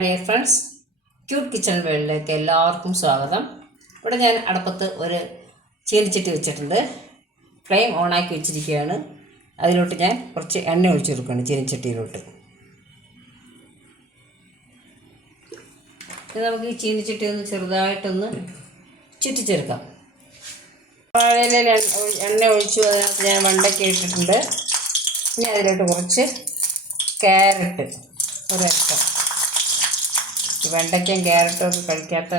Dear friends, cute kitchen വേൾഡിലേക്ക് എല്ലാവർക്കും സ്വാഗതം. ഇവിടെ ഞാൻ അടുപ്പത്ത് ഒരു ചീനിച്ചട്ടി വെച്ചിട്ടുണ്ട്. ഫ്ലെയിം ഓണാക്കി വെച്ചിരിക്കുകയാണ്. അതിലോട്ട് ഞാൻ കുറച്ച് എണ്ണ ഒഴിച്ചു കൊടുക്കുകയാണ് ചീനിച്ചട്ടിയിലോട്ട്. നമുക്ക് ഈ ചീനിച്ചട്ടി ഒന്ന് ചെറുതായിട്ടൊന്ന് ചുറ്റിച്ചെടുക്കാം. വാഴയില എണ്ണ ഒഴിച്ചു, അതിനകത്ത് ഞാൻ വെണ്ടയ്ക്ക ഇട്ടിട്ടുണ്ട്. ഇനി അതിലോട്ട് കുറച്ച് ക്യാരറ്റ് ഒരൽപ്പം. ഈ വെണ്ടയ്ക്കയും ക്യാരറ്റും ഒക്കെ കഴിക്കാത്ത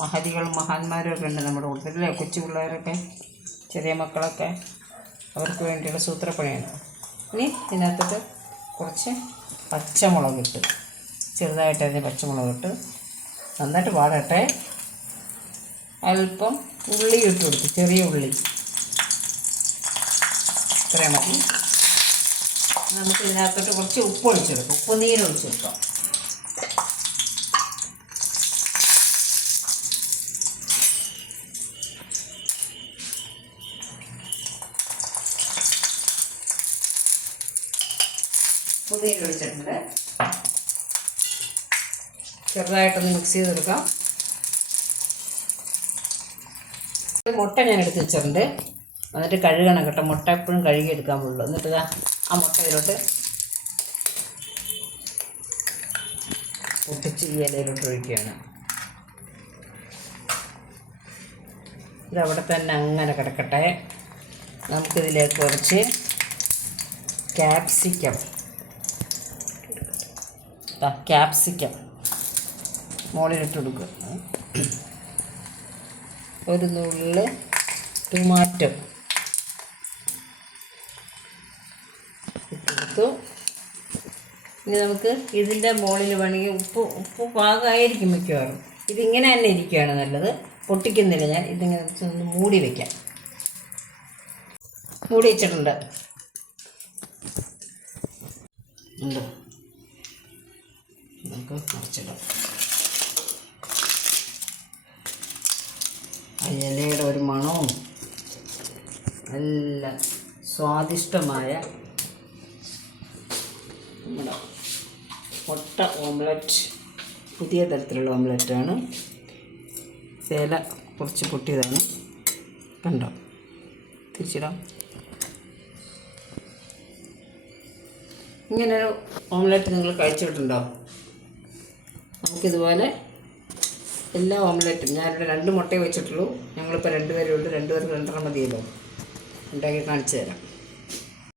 മഹതികളും മഹാന്മാരും ഒക്കെ ഉണ്ട് നമ്മുടെ കൂട്ടത്തിലല്ലേ. കൊച്ചു പിള്ളേരൊക്കെ, ചെറിയ മക്കളൊക്കെ, അവർക്ക് വേണ്ടിയുള്ള സൂത്രപ്പണിയാണ്. ഇനി ഇതിനകത്തോട്ട് കുറച്ച് പച്ചമുളക് ഇട്ട്, ചെറുതായിട്ട് അതിന് പച്ചമുളക് ഇട്ട് നന്നായിട്ട് പാടട്ടെ. അല്പം ഉള്ളി ഇട്ട് കൊടുത്തു, ചെറിയ ഉള്ളി, ഇത്രയും മതി. നമുക്ക് ഇതിനകത്തോട്ട് കുറച്ച് ഉപ്പ് ഒഴിച്ചെടുക്കാം, ഉപ്പ് നീര് ഒഴിച്ചെടുക്കാം. പുതിയ ഒഴിച്ചിട്ടുണ്ട്. ചെറുതായിട്ടൊന്ന് മിക്സ് ചെയ്തെടുക്കാം. മുട്ട ഞാൻ എടുത്ത് വെച്ചിട്ടുണ്ട്. എന്നിട്ട് കഴുകണം കേട്ടോ. മുട്ട എപ്പോഴും കഴുകി എടുക്കാൻ പാടുള്ളൂ. എന്നിട്ട് ആ മുട്ട ഇതിലോട്ട് പൊട്ടിച്ച് ഈ ഇലയിലോട്ട് ഒഴിക്കുകയാണ്. ഇതവിടെ തന്നെ അങ്ങനെ കിടക്കട്ടെ. നമുക്കിതിലേക്ക് കുറച്ച് ക്യാപ്സിക്കം മുകളിലിട്ട് കൊടുക്കുക. ഒരു നുള്ള് ടൊമാറ്റോ ഇട്ടെടുത്തു. ഇനി നമുക്ക് ഇതിൻ്റെ മുകളിൽ വേണമെങ്കിൽ ഉപ്പ് പാകമായിരിക്കും മിക്കവാറും. ഇതിങ്ങനെ തന്നെ ഇരിക്കുകയാണ് നല്ലത്. പൊട്ടിക്കുന്നില്ല ഞാൻ. ഇതിങ്ങനെ ഒന്ന് മൂടി വയ്ക്കാം. മൂടി വെച്ചിട്ടുണ്ട്. ഉണ്ടോ, നമുക്ക് മറിച്ചിടാം. ആ ഇലയുടെ ഒരു മണവും നല്ല സ്വാദിഷ്ടമായ നമ്മുടെ മുട്ട ഓംലെറ്റ്, പുതിയ തരത്തിലുള്ള ഓംലെറ്റാണ്. ഇല കുറച്ച് പൊട്ടിയതാണ്, കണ്ടോ. തിരിച്ചിടാം. ഇങ്ങനൊരു ഓംലെറ്റ് നിങ്ങൾ കഴിച്ചിട്ടുണ്ടോ? നമുക്കിതുപോലെ എല്ലാ ഓംലെറ്റും, ഞാനിവിടെ 2 മുട്ടയെ വെച്ചിട്ടുള്ളൂ. ഞങ്ങളിപ്പോൾ 2 പേരേ ഉള്ളൂ. 2 പേർക്ക് 2 മതിയല്ലോ. ഉണ്ടാക്കി കാണിച്ചു തരാം.